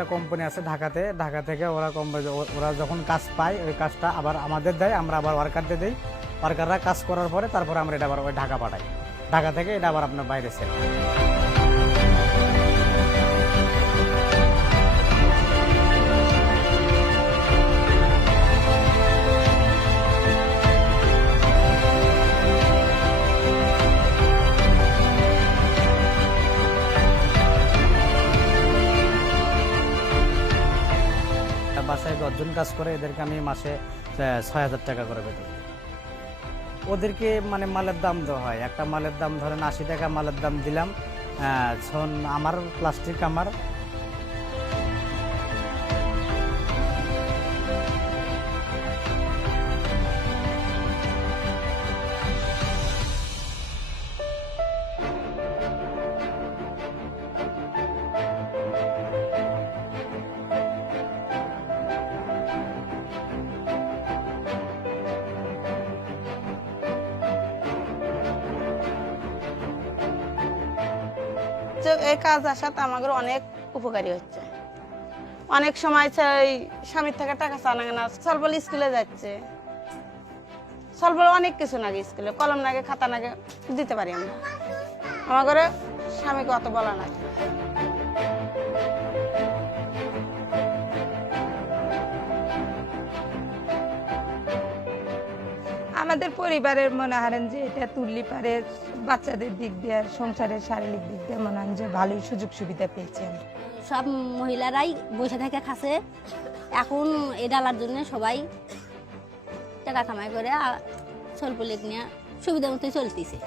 একটা কোম্পানি আছে ঢাকাতে, ঢাকা থেকে ওরা যখন কাজ পায় ওই কাজটা আবার আমাদের দেয়, আমরা আবার ওয়ার্কারদের দিই। ওয়ার্কাররা কাজ করার পরে তারপরে আমরা এটা আবার ওই ঢাকা পাঠাই, ঢাকা থেকে এটা আবার আপনার বাইরে সেল। বাসায় 10 জন কাজ করে, এদেরকে আমি মাসে 6,000 টাকা করে বেতন দিই। ওদেরকে মানে মালের দাম দেওয়া হয়, একটা মালের দাম ধরেন 80 টাকা মালের দাম দিলাম। আমার প্লাস্টিক আমার এই কাজ আসাতে আমাদের অনেক উপকারী হচ্ছে। অনেক সময় স্বামীর থেকে টাকা চানা না, সলবল স্কুলে যাচ্ছে, সলবল অনেক কিছু নাগে, স্কুলে কলম নাগে খাতা নাগে দিতে পারি আমরা। আমার ঘরে স্বামীকে অত বলা নাই। আমাদের পরিবারের মনে হারেন যে এটা তুললি পারে বাচ্চাদের দিক দিয়ে আর সংসারের শারীরিক দিক দিয়ে মনে হয় যে ভালোই সুযোগ সুবিধা পেয়েছি আমি। সব মহিলারাই বসে থেকে খাসে, এখন এ ডালার জন্য সবাই টাকা কামাই করে স্বল্প লেগ নিয়ে সুবিধা মতোই চলতেছে।